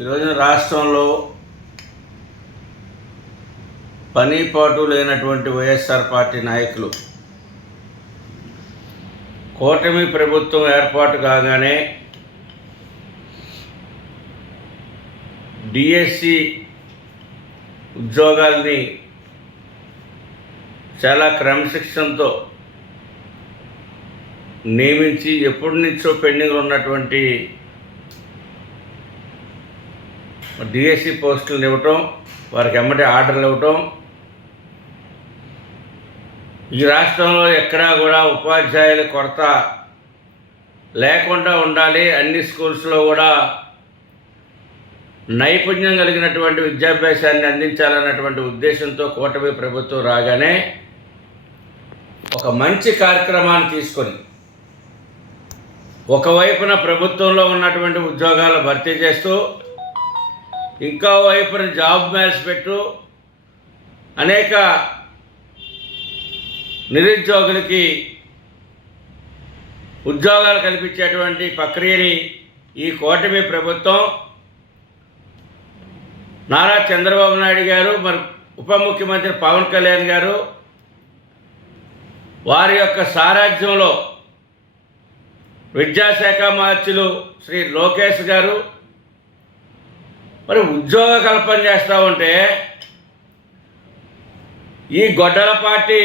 ఈరోజు రాష్ట్రంలో పనిపాటు లేనటువంటి వైఎస్ఆర్ పార్టీ నాయకులు కూటమి ప్రభుత్వం ఏర్పాటు కాగానే డిఎస్సి ఉద్యోగాల్ని చాలా క్రమశిక్షణతో నియమించి ఎప్పటి నుంచో పెండింగ్లో ఉన్నటువంటి డిఎస్సి పోస్టులను ఇవ్వటం, వారికి ఎమ్మటే ఆర్డర్లు ఇవ్వటం, ఈ రాష్ట్రంలో ఎక్కడా కూడా ఉపాధ్యాయుల కొరత లేకుండా ఉండాలి, అన్ని స్కూల్స్లో కూడా నైపుణ్యం కలిగినటువంటి విద్యాభ్యాసాన్ని అందించాలన్నటువంటి ఉద్దేశంతో కూటమి ప్రభుత్వం రాగానే ఒక మంచి కార్యక్రమాన్ని తీసుకొని ఒకవైపున ప్రభుత్వంలో ఉన్నటువంటి ఉద్యోగాలు భర్తీ చేస్తూ ఇంకో వైపున జాబ్ మేళస్ పెట్టు అనేక నిరుద్యోగులకి ఉద్యోగాలు కల్పించేటువంటి ప్రక్రియని ఈ కూటమి ప్రభుత్వం నారా చంద్రబాబు నాయుడు గారు, మరి ఉప ముఖ్యమంత్రి పవన్ కళ్యాణ్ గారు వారి యొక్క సారథ్యంలో విద్యాశాఖ మంత్రులు శ్రీ లోకేష్ గారు మరి ఉద్యోగ కల్పన చేస్తూ ఉంటే ఈ గొడ్డల పార్టీ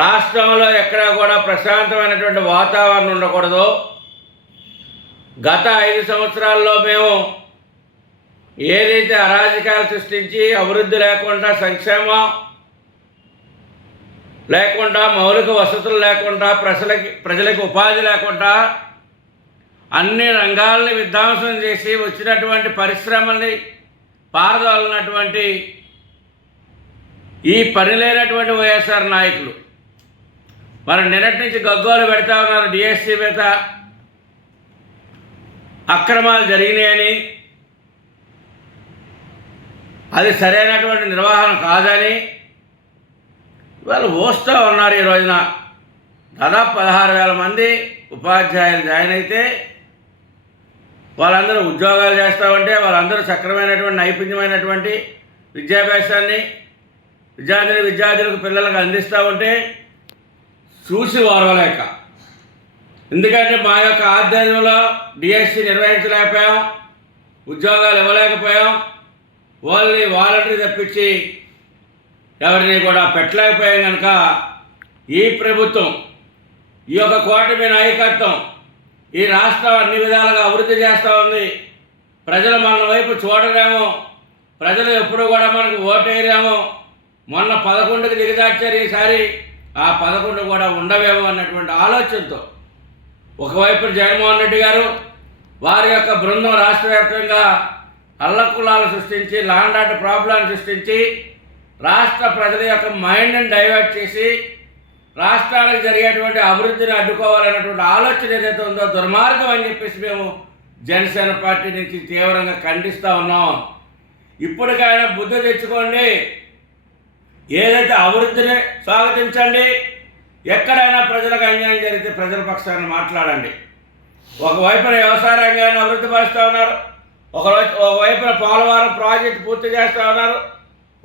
రాష్ట్రంలో ఎక్కడా కూడా ప్రశాంతమైనటువంటి వాతావరణం ఉండకూడదు. గత 5 సంవత్సరాల్లో మేము ఏదైతే అరాజకాలు సృష్టించి అభివృద్ధి లేకుండా, సంక్షేమం లేకుండా, మౌలిక వసతులు లేకుండా, ప్రజలకు ఉపాధి లేకుండా అన్ని రంగాలని విధ్వంసం చేసి వచ్చినటువంటి పరిశ్రమల్ని పారదోలినటువంటి ఈ పని లేనటువంటి వైఎస్ఆర్ నాయకులు మరి నిన్నటి నుంచి గగ్గోలు పెడతా ఉన్నారు. డిఎస్సి మీద అక్రమాలు జరిగినాయని, అది సరైనటువంటి నిర్వహణ కాదని వాళ్ళు ఊస్తూ ఉన్నారు. ఈ రోజున దాదాపు 16,000 మంది ఉపాధ్యాయులు జాయిన్ అయితే వాళ్ళందరూ ఉద్యోగాలు చేస్తూ ఉంటే వాళ్ళందరూ సక్రమైనటువంటి నైపుణ్యమైనటువంటి విద్యాభ్యాసాన్ని విద్యార్థులకు పిల్లలకు అందిస్తూ ఉంటే చూసి ఓర్వలేక, ఎందుకంటే మా యొక్క ఆధ్వర్యంలో డిఎస్సి నిర్వహించలేకపోయాం, ఉద్యోగాలు ఇవ్వలేకపోయాం, వాళ్ళని వాలంటరీ తప్పించి ఎవరిని కూడా పెట్టలేకపోయాం. కనుక ఈ ప్రభుత్వం, ఈ యొక్క కూటమి నాయకత్వం ఈ రాష్ట్రం అన్ని విధాలుగా అభివృద్ధి చేస్తూ ఉంది. ప్రజలు మన వైపు చూడరేమో, ప్రజలు ఎప్పుడు కూడా మనకు ఓటేయరేమో, మొన్న 11కి దిగజార్చారు, ఈసారి ఆ 11 కూడా ఉండవేమో అన్నటువంటి ఆలోచనతో ఒకవైపు జగన్మోహన్ రెడ్డి గారు వారి యొక్క బృందం రాష్ట్ర వ్యాప్తంగా అల్లకులాలు సృష్టించి, లాండ్ ఆర్డర్ ప్రాబ్లాన్ని సృష్టించి రాష్ట్ర ప్రజల యొక్క మైండ్ని డైవర్ట్ చేసి రాష్ట్రానికి జరిగేటువంటి అభివృద్ధిని అడ్డుకోవాలన్నటువంటి ఆలోచన ఏదైతే ఉందో దుర్మార్గం అని చెప్పేసి మేము జనసేన పార్టీ నుంచి తీవ్రంగా ఖండిస్తూ ఉన్నాం. ఇప్పటికైనా బుద్ధి తెచ్చుకోండి, ఏదైతే అభివృద్ధిని స్వాగతించండి, ఎక్కడైనా ప్రజలకు అన్యాయం జరిగితే ప్రజల పక్షాన్ని మాట్లాడండి. ఒకవైపున వ్యవసాయ రంగాన్ని అభివృద్ధి పరుస్తూ ఉన్నారు, ఒకవైపున పోలవరం ప్రాజెక్టు పూర్తి చేస్తూ ఉన్నారు,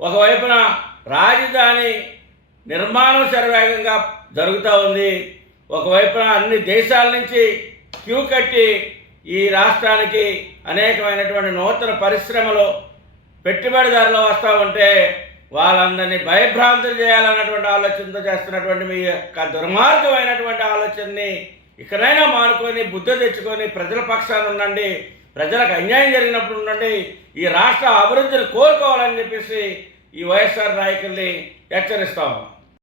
ఒకవైపున రాజధాని నిర్మాణం శరవేగంగా జరుగుతూ ఉంది, ఒకవైపున అన్ని దేశాల నుంచి క్యూ కట్టి ఈ రాష్ట్రానికి అనేకమైనటువంటి నూతన పరిశ్రమలు పెట్టుబడిదారులు వస్తూ ఉంటే వాళ్ళందరినీ భయభ్రాంతులు చేయాలన్నటువంటి ఆలోచనతో చేస్తున్నటువంటి మీ యొక్క దుర్మార్గమైనటువంటి ఆలోచనని ఇక్కడైనా మానుకొని బుద్ధి తెచ్చుకొని ప్రజల పక్షాన ఉండండి, ప్రజలకు అన్యాయం జరిగినప్పుడు ఉండండి, ఈ రాష్ట్ర అభివృద్ధిని కోరుకోవాలని చెప్పేసి ఈ వైఎస్ఆర్ నాయకుల్ని హెచ్చరిస్తాము.